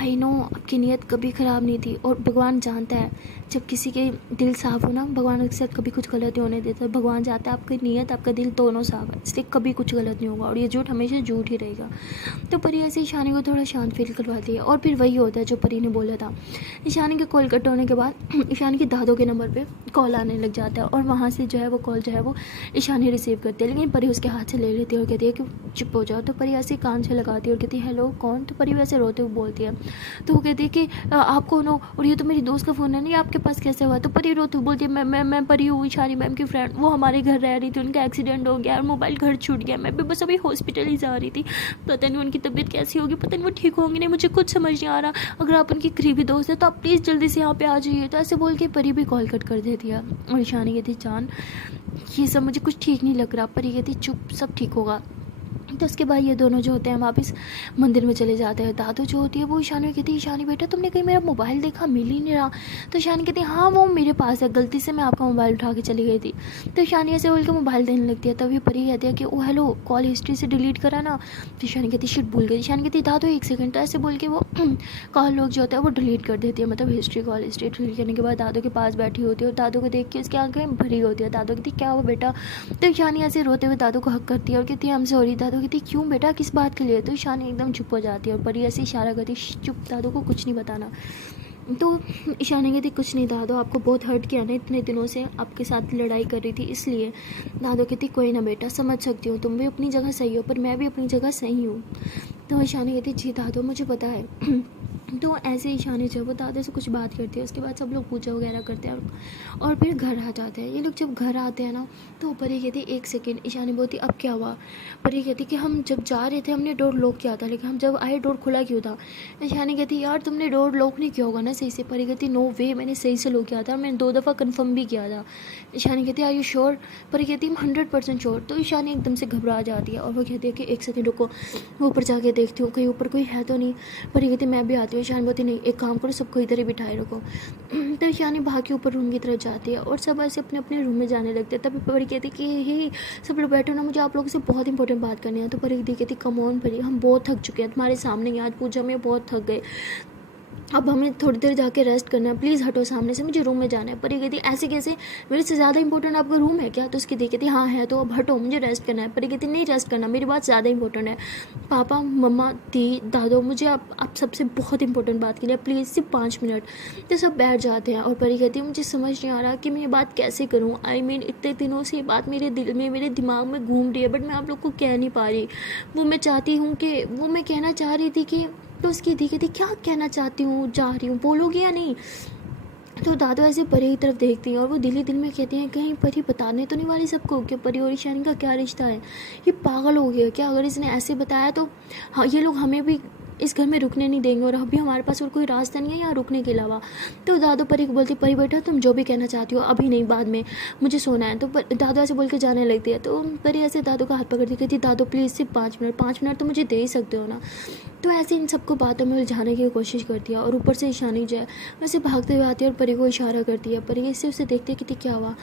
आई नो आपकी नीयत कभी ख़राब नहीं थी, और भगवान जानता है जब किसी के दिल साफ़ हो ना, भगवान उसके साथ कभी कुछ गलत होने देता है। भगवान चाहता है आपकी नीयत आपका दिल दोनों साफ़ है, इसलिए कभी कुछ गलत नहीं होगा, और ये झूठ हमेशा झूठ ही रहेगा। तो परी ऐसे ईशानी को थोड़ा शांत फील करवाती है, और फिर वही होता है जो परी ने बोला था। ईशानी के कॉल कट होने के बाद ईशानी के दादों के नंबर पर कॉल आने लग जाता है, और वहाँ से जो है वो कॉल जो है वो ईशानी रिसीव करती है, लेकिन परी उसके हाथ से ले लेती है और कहती है कि चुप हो जाओ। तो परी ऐसे कान से लगाती है और कहती है हेलो कौन? तो परी वैसे रोते हुए बोलती है। तो वो कहती है कि आप कौन हो, और ये तो मेरी दोस्त का फ़ोन है, नहीं आपके पास कैसे हुआ? तो परी रोते हुए बोलती है मैं परी हूँ, ईशानी मैम की फ्रेंड, वो हमारे घर रह रही थी, उनका एक्सीडेंट हो गया और मोबाइल घर छूट गया, मैं भी बस अभी हॉस्पिटल ही जा रही थी, पता नहीं उनकी तबीयत कैसी होगी, पता नहीं वो ठीक होंगी नहीं, मुझे कुछ समझ नहीं आ रहा, अगर आप उनकी करीबी दोस्त है तो आप प्लीज़ जल्दी से यहाँ पे आ जाइए। तो ऐसे बोल के परी भी कॉल कट कर देती है, और ईशानी कहती जान ये सब मुझे कुछ ठीक नहीं लग रहा। परी कहती चुप, सब ठीक होगा। तो उसके बाद ये दोनों जो होते हैं वापस मंदिर में चले जाते हैं। दादू जो होती है वो ईशानी कहती है ईशानी बेटा तुमने कहीं मेरा मोबाइल देखा, मिल ही नहीं रहा। तो ईशानी कहती है हाँ वो मेरे पास है, गलती से मैं आपका मोबाइल उठा के चली गई थी। तो ईशानी ऐसे बोल के मोबाइल देने लगती है। तभी परी कहती है कि ओ हेलो कॉल हिस्ट्री से डिलीट करा ना। तो ईशानी कहती शिट भूल गई। ईशानी कहती दादू एक सेकंड। तो ऐसे बोल के वो कॉल लोग जो होता है वो डिलीट कर देती है, मतलब हिस्ट्री, कॉल हिस्ट्री डिलीट करने के बाद दादू के पास बैठी होती है, और दादू को देख के उसकी आंखें भरी होती है। दादू कहती क्या हुआ बेटा? तो ईशानी ऐसे रोते हुए दादू को हक करती है और कहती है आई एम सॉरी। दादू कहती क्यों बेटा, किस बात के लिए? तो ईशानी एकदम चुप हो जाती है, और परी ऐसे इशारा करती चुप, दादू को कुछ नहीं बताना। तो ईशानी कहती कुछ नहीं दादू, आपको बहुत हर्ट किया ना, इतने दिनों से आपके साथ लड़ाई कर रही थी इसलिए। दादू कहती कोई ना बेटा, समझ सकती हूँ, तुम भी अपनी जगह सही हो पर मैं भी अपनी जगह सही हूँ। तो ईशानी कहती जी दादू मुझे पता है। तो ऐसे ईशानी जो वो दादू से कुछ बात करती है, उसके बाद सब लोग पूजा वगैरह करते हैं और फिर घर आ जाते हैं। ये लोग जब घर आते हैं ना तो परी कहती एक सेकेंड। ईशानी बोलती अब क्या हुआ? परी कहती कि हम जब जा रहे थे हमने डोर लॉक किया था, लेकिन हम जब आए डोर खुला क्यों था? ईशानी कहती यार तुमने डोर लॉक नहीं किया होगा ना सही से। परी कहती नो वे, मैंने सही से लॉक किया था और मैंने 2 दफ़ा कन्फर्म भी किया था। ईशानी कहती आर यू श्योर? परी कहती 100% श्योर। तो ईशानी एकदम से घबरा जाती है और वो कहती है कि एक सेकेंड रुको, मैं ऊपर जाके देखती हूँ कहीं ऊपर कोई है तो नहीं। परी कहती मैं भी आती हूँ। ईशानी बोलती नहीं एक काम करो, सबको इधर ही बिठाए रखो। तो ईशानी भाग के ऊपर रूम की तरफ जाती है और सब ऐसे अपने अपने रूम में जाने लगते हैं। तभी परी कहती कि हे सब लोग बैठो ना, मुझे आप लोगों से बहुत इंपॉर्टेंट बात करनी है। तो परी कहती कम ऑन परी, हम बहुत थक चुके हैं तुम्हारे सामने ही, आज पूजा में बहुत थक गए, अब हमें थोड़ी देर जाके रेस्ट करना है, प्लीज़ हटो सामने से, मुझे रूम में जाना है। परी कहती ऐसे कैसे, मेरे से ज़्यादा इंपॉर्टेंट आपका रूम है क्या? तो उसकी दी कहती हाँ है, तो अब हटो मुझे रेस्ट करना है। परी कहती नहीं रेस्ट करना, मेरी बात ज़्यादा इंपॉर्टेंट है। पापा मम्मा दी दादो, मुझे आप सबसे बहुत इंपॉर्टेंट बात के लिए प्लीज़ सिर्फ 5 मिनट। तो सब बैठ जाते हैं और परी कहती है मुझे समझ नहीं आ रहा कि मैं ये बात कैसे करूँ। आई मीन इतने दिनों से ये बात मेरे दिल में, मेरे दिमाग में घूम रही है, बट मैं आप लोग को कह नहीं पा रही। वो मैं चाहती हूँ कि वो मैं कहना चाह रही थी कि, तो उसकी दी कहती क्या कहना चाहती हूँ, जा रही हूँ, बोलोगी या नहीं? तो दादू ऐसे परी की तरफ देखती हैं और वो दिल ही दिल में कहते हैं कहीं परी बताने तो नहीं वाली सबको कि परी और ईशानी का क्या रिश्ता है? ये पागल हो गया क्या? अगर इसने ऐसे बताया तो हाँ ये लोग हमें भी इस घर में रुकने नहीं देंगे, और अभी हमारे पास और कोई रास्ता नहीं है यहाँ रुकने के अलावा। तो दादू परी को बोलती परी बेटा तुम जो भी कहना चाहती हो, अभी नहीं बाद में, मुझे सोना है। तो दादू ऐसे बोल के जाने लगती है। तो परी ऐसे दादू का हाथ पकड़ती कहती दादू प्लीज़ सिर्फ 5 मिनट तो मुझे दे ही सकते हो ना। तो ऐसे इन सबको बातों में उलझाने की कोशिश करती है, और ऊपर से ईशानी जो है वैसे भागते हुए आती है और परी को इशारा करती है। परी ऐसे उसे देखती है कि क्या हुआ?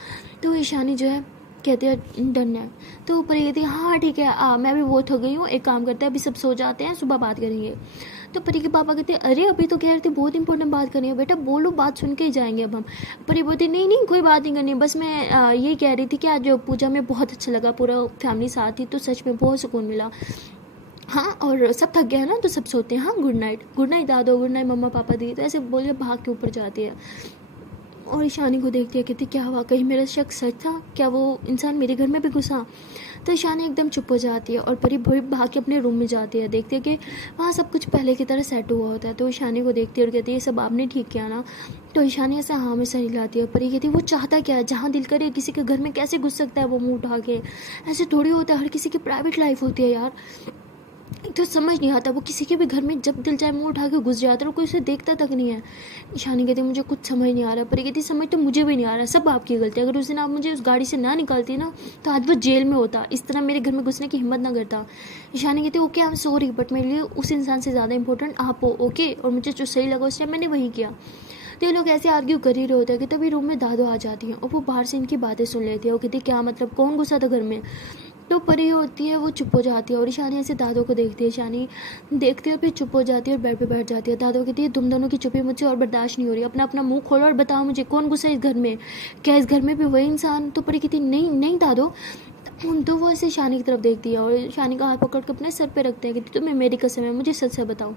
तो ईशानी जो है कहते हैं डन है। तो परी कहती है हाँ ठीक है, मैं भी बहुत थक गई हूँ, एक काम करते हैं अभी सब सो जाते हैं, सुबह बात करेंगे। तो परी के पापा कहते हैं अरे अभी तो कह रहे थे बहुत इंपॉर्टेंट बात करनी है, बेटा बोलो बात सुन के ही जाएंगे अब हम। परी बोलती नहीं कोई बात नहीं करनी, बस मैं ये कह रही थी कि आज पूजा में बहुत अच्छा लगा, पूरा फैमिली साथ थी तो सच में बहुत सुकून मिला। हाँ और सब थक गए हैं ना तो सब सोते हैं, हाँ गुड नाइट दादो, गुड नाइट मम्मा पापा दी। तो ऐसे बोल के भाग के ऊपर जाती है और ईशानी को देखती है, कहती क्या वाकई मेरा शक सच था, क्या वो इंसान मेरे घर में भी घुसा। तो ईशानी एकदम चुप हो जाती है और परी भाग के अपने रूम में जाती है। देखती है कि वहाँ सब कुछ पहले की तरह सेट हुआ होता है। तो ईशानी को देखती है और कहती है ये सब आपने ठीक किया ना। तो ईशानी ऐसा हाँ में सर हिलाती है। परी कहती है वो चाहता क्या है, जहाँ दिल करे किसी के घर में कैसे घुस सकता है वो मुँह उठा के। ऐसे थोड़ी होता है, हर किसी की प्राइवेट लाइफ होती है यार। तो समझ नहीं आता, वो किसी के भी घर में जब दिल चाहे मुंह उठा के घुस जाता है और कोई उसे देखता तक नहीं है। ईशानी कहती मुझे कुछ समझ नहीं आ रहा। परी कहती समझ तो मुझे भी नहीं आ रहा, सब आपकी गलती है। अगर उस दिन आप मुझे उस गाड़ी से ना निकालती ना तो आज वो जेल में होता, इस तरह मेरे घर में घुसने की हिम्मत ना करता। ईशानी कहती okay I am sorry, but मेरे लिए उस इंसान से ज़्यादा इंपॉर्टेंट आप हो। ओके, और मुझे जो सही लगा उस टाइम मैंने वही किया। तो ये लोग ऐसे आर्ग्यू कर ही रहे होते हैं कि तभी रूम में दादू आ जाती हैं और वो बाहर से इनकी बातें सुन लेती है। वो कहती क्या मतलब, कौन घुसा था घर में। तो परी होती है वो चुप हो जाती है और ईशानी ऐसे दादू को देखती है। ईशानी देखती है और फिर चुप हो जाती है और बेड पे बैठ जाती है। दादू कहती है तुम दोनों की चुप्पी मुझसे और बर्दाश्त नहीं हो रही, अपना अपना मुंह खोलो और बताओ मुझे कौन घुसा इस घर में, क्या इस घर में भी वही इंसान। तो परी कहती नहीं नहीं दादू। तो वो ऐसे ईशानी की तरफ देखती है और ईशानी का हाथ पकड़ कर अपने सर पे रखते हैं कि तुम्हें मेरी कसम है, मुझे सच से बताओ।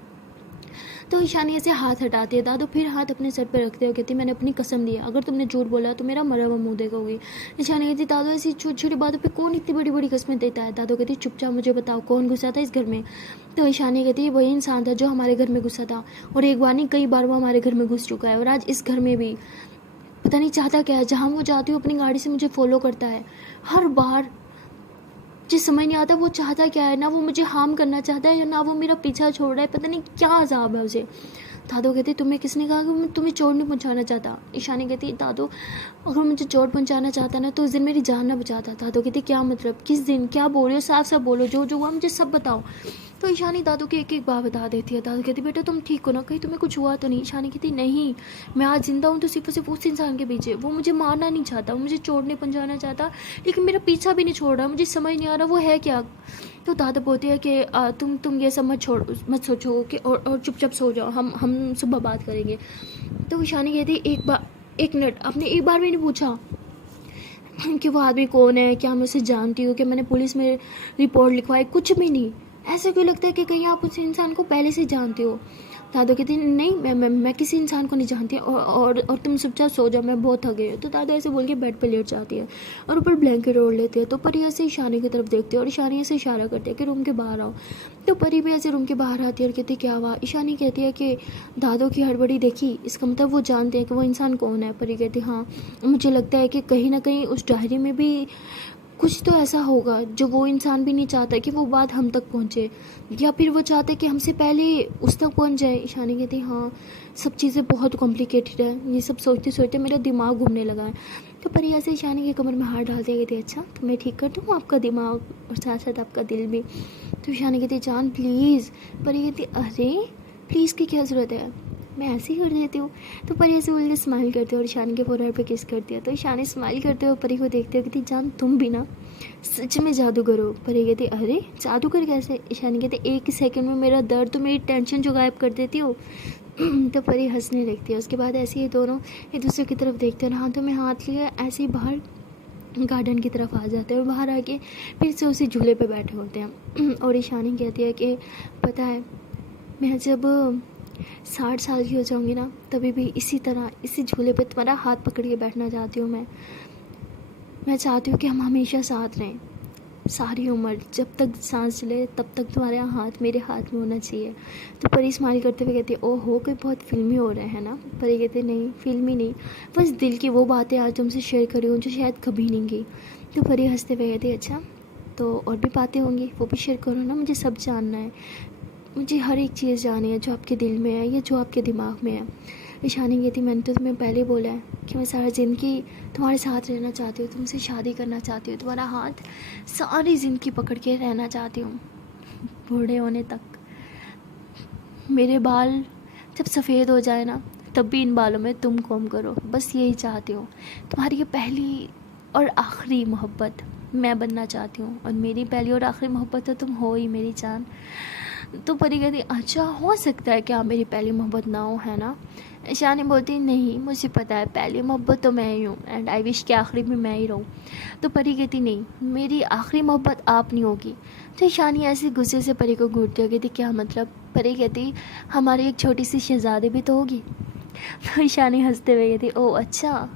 तो ईशानी ऐसे हाथ हटाती है। दादू फिर हाथ अपने सर पे रखते हो, कहती मैंने अपनी कसम दी है, अगर तुमने झूठ बोला तो मेरा मरा हुआ मुंह देखोगी। ईशानी कहती दादू ऐसी छोटी छोटी बातों पे कौन इतनी बड़ी बड़ी कस्में देता है। दादू कहती चुपचाप मुझे बताओ कौन घुसा था इस घर में। तो ईशानी कहती वही इंसान था जो हमारे घर में घुसा था, और एक बार नहीं कई बार वो हमारे घर में घुस चुका है, और आज इस घर में भी। पता नहीं चाहता क्या है, जहाँ वो जाती हूँ अपनी गाड़ी से मुझे फॉलो करता है हर बार। मुझे समझ नहीं आता वो चाहता क्या है, ना वो मुझे हार्म करना चाहता है या ना वो मेरा पीछा छोड़ रहा है, पता नहीं क्या अजाब है उसे। दादू कहती तुम्हें किसने कहा कि मैं तुम्हें चोट नहीं पहुंचाना चाहता। ईशानी कहती दादू अगर मुझे चोट पहुंचाना चाहता ना तो उस दिन मेरी जान ना बचाता। दादू कहती क्या मतलब, किस दिन, क्या बोल रहे हो, साफ साफ बोलो, जो जो हुआ मुझे सब बताओ। तो ईशानी दादू की एक एक बात बता देती है। दादू कहती बेटा तुम ठीक हो ना, कहीं तुम्हें कुछ हुआ तो नहीं। ईशानी कहती नहीं, मैं आज जिंदा हूँ तो सिर्फ और सिर्फ उस इंसान के पीछे, वो मुझे मारना नहीं चाहता, वो मुझे चोट नहीं पहुंचाना चाहता, लेकिन मेरा पीछा भी नहीं छोड़ रहा, मुझे समझ नहीं आ रहा वो है क्या। तो दादा बोलती है कि तुम ये सब मत सोचो कि और चुपचाप सो जाओ, हम सुबह बात करेंगे। तो ईशानी कहती एक मिनट, आपने एक बार भी नहीं पूछा कि वो आदमी कौन है, क्या मैं उसे जानती हूँ, कि मैंने पुलिस में रिपोर्ट लिखवाई, कुछ भी नहीं। ऐसे क्यों लगता है कि कहीं आप उस इंसान को पहले से जानते हो। दादू कहती नहीं मैं किसी इंसान को नहीं जानती, और तुम चुपचाप सो जाओ, मैं बहुत थक गई हूँ। तो दादा ऐसे बोल के बेड पे लेट जाती है और ऊपर ब्लैंकेट ओढ़ लेती है। तो परी ऐसे ईशानी की तरफ देखती है और ईशानी ऐसे इशारा करती है कि रूम के बाहर आओ। तो परी भी ऐसे रूम के बाहर आती है और कहती क्या हुआ। ईशानी कहती है कि दादू की हड़बड़ी देखी, इसका मतलब वो जानते हैं कि वो इंसान कौन है। परी कहती हाँ, मुझे लगता है कि कहीं ना कहीं उस डायरी में भी कुछ तो ऐसा होगा जो वो इंसान भी नहीं चाहता कि वो बात हम तक पहुंचे, या फिर वो चाहता है कि हमसे पहले उस तक पहुंच जाए। ईशानी कहती हाँ, सब चीज़ें बहुत कॉम्प्लिकेटेड है, ये सब सोचते सोचते मेरा दिमाग घूमने लगा है। तो परी ऐसे ईशानी के कमर में हाथ डालते कहती अच्छा तो मैं ठीक कर दूँ आपका दिमाग और साथ साथ आपका दिल भी। तो ईशानी कहती जान प्लीज़। परी कहती अरे प्लीज़ की क्या ज़रूरत है, मैं ऐसे ही कर देती हूँ। तो परी ऐसे बोल के स्माइल करती है और ईशानी के फोरहेड पे किस करती है। तो ईशानी स्माइल करते हुए परी को देखते हो, कहती जान तुम भी ना सच में जादूगर हो। परी कहती अरे जादूगर कैसे। ईशानी कहती एक सेकंड में मेरा दर्द तो मेरी टेंशन जो गायब कर देती हो। तो परी हंसने लगती है। उसके बाद ऐसे ही दोनों एक दूसरे की तरफ देखते हैं और हाथों में हाथ लिए ऐसे ही बाहर गार्डन की तरफ आ जाते हैं और बाहर आके फिर से उसी झूले पे बैठे होते हैं। और ईशानी कहती है कि पता है मैं जब 60 साल की हो जाऊंगी ना तभी भी इसी तरह इसी झूले पे तुम्हारा हाथ पकड़ के बैठना चाहती हूँ। मैं चाहती हूँ कि हम हमेशा साथ रहें, सारी उम्र, जब तक सांस चले तब तक तुम्हारे हाथ मेरे हाथ में होना चाहिए। तो परी स्माइल करते हुए कहती है ओहो कोई बहुत फिल्मी हो रहा है ना। परी कहती नहीं फिल्मी नहीं, बस दिल की वो बातें आज तुमसे शेयर करी हूँ जो शायद कभी नहीं की। तो परी हंसते हुए कहती अच्छा तो और भी बातें होंगी, वो भी शेयर करो ना, मुझे सब जानना है, मुझे हर एक चीज़ जाननी है जो आपके दिल में है या जो आपके दिमाग में है। ईशानी कहती मैंने तो तुम्हें पहले बोला है कि मैं सारा ज़िंदगी तुम्हारे साथ रहना चाहती हूँ, तुमसे शादी करना चाहती हूँ, तुम्हारा हाथ सारी ज़िंदगी पकड़ के रहना चाहती हूँ बूढ़े होने तक। मेरे बाल जब सफ़ेद हो जाए ना तब भी इन बालों में तुम कॉम्ब करो, बस यही चाहती हूँ। तुम्हारी ये पहली और आखिरी मोहब्बत मैं बनना चाहती हूँ, और मेरी पहली और आखिरी मोहब्बत तो तुम हो ही मेरी जान। तो परी कहती अच्छा हो सकता है क्या मेरी पहली मोहब्बत ना हो, है ना। ईशानी बोलती नहीं मुझे पता है पहली मोहब्बत तो मैं ही हूँ एंड आई विश कि आखिरी में मैं ही रहूँ। तो परी कहती नहीं मेरी आखिरी मोहब्बत आप नहीं होगी। तो ईशानी ऐसे गुस्से से परी को घूरती हो, कहती क्या मतलब। परी कहती हमारी एक छोटी सी शहजादी भी तो होगी। तो ईशानी हंसते हुए कहती ओह अच्छा,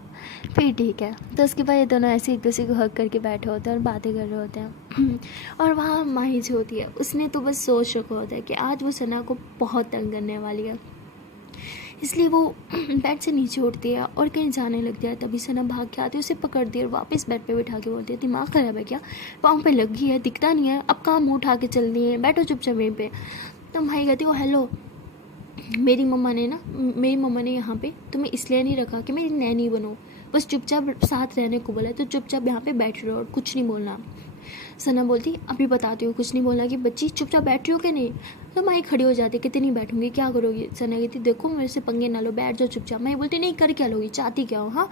फिर ठीक है। तो उसके बाद ये दोनों ऐसे एक दूसरे को हग करके बैठे होते हैं और बातें कर रहे होते हैं। और वहाँ माही जो होती है उसने तो बस सोच रखा होता है कि आज वो सना को बहुत तंग करने वाली है, इसलिए वो बेड से नीचे उठती है और कहीं जाने लगती है। तभी सना भाग के आती है, उसे पकड़ती है और वापस बेड पे बिठा के बोलती है दिमाग खराब है क्या, पाँव पे लगी है, दिखता नहीं है, अब काम उठा के चल रही है, बैठो चुपचाप वहीं पे। तो माही कहती है हेलो, मेरी मम्मा ने यहाँ पे तुम्हें इसलिए नहीं रखा कि मेरी नैनी बनो, बस चुपचाप साथ रहने को बोला, तो चुपचाप यहाँ पे बैठ रहो और कुछ नहीं बोलना। सना बोलती अभी बताती हूँ, कुछ नहीं बोलना कि बच्ची चुपचाप बैठ रही हो कि नहीं। तो माई खड़ी हो जाती, कितनी बैठूंगी, क्या करोगी। सना कहती देखो मेरे से पंगे ना लो, बैठ जाओ चुपचाप। माई बोलती नहीं, कर क्या लोगी, चाहती क्या हो, हाँ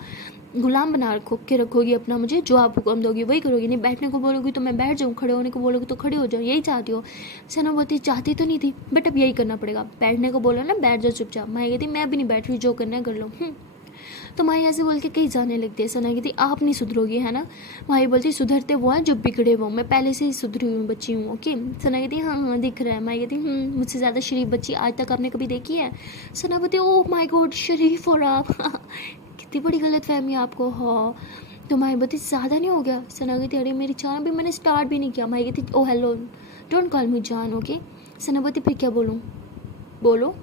गुलाम बना रखोगी अपना, मुझे जो आप हुक्म दोगी वही करोगी, नहीं बैठने को बोलोगी तो मैं बैठ जाऊँ, खड़े होने को बोलोगी तो खड़े हो जाओ, यही चाहती हो। सना बोलती चाहती तो नहीं थी बट अब यही करना पड़ेगा, बैठने को बोलो ना बैठ जाओ चुपचाप। माई कहती मैं भी नहीं बैठ रही, जो करना है कर लो। तो माई ऐसे बोल के कहीं जाने लगती है। सना कहती आप नहीं सुधरोगी है ना। माई बोलती सुधरते वो हैं जो बिगड़े वो, मैं पहले से ही सुधरी हुई बच्ची हूँ ओके। सना कहती हाँ हाँ दिख रहा है। माई कहती मुझसे ज़्यादा शरीफ बच्ची आज तक आपने कभी देखी है। सना बोलती ओह माई गॉड शरीफ और आप कितनी बड़ी गलत फहमी आपको। हाँ तो माई बोलती ज़्यादा नहीं हो गया। सना कहती अरे मेरी जान अभी मैंने स्टार्ट भी नहीं किया। माई कहती ओ हेलो डोंट कॉल मी जान ओके। सना बोलती फिर क्या बोलूँ, बोलो।